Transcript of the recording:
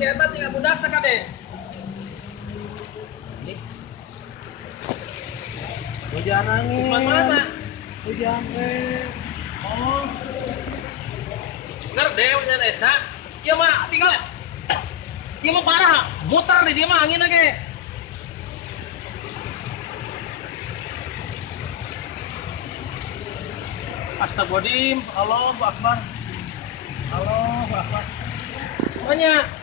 si eta tinggal budak teh kade. Hujan angin. Mana? Hujan Oh. Bener deh hujan eta. Ieu mah tinggal. Ieu mah parah, muter di dia mah anginna ge. Astagfirullahaladzim, Allahu Akbar. Allahu Akbar. Pokoknya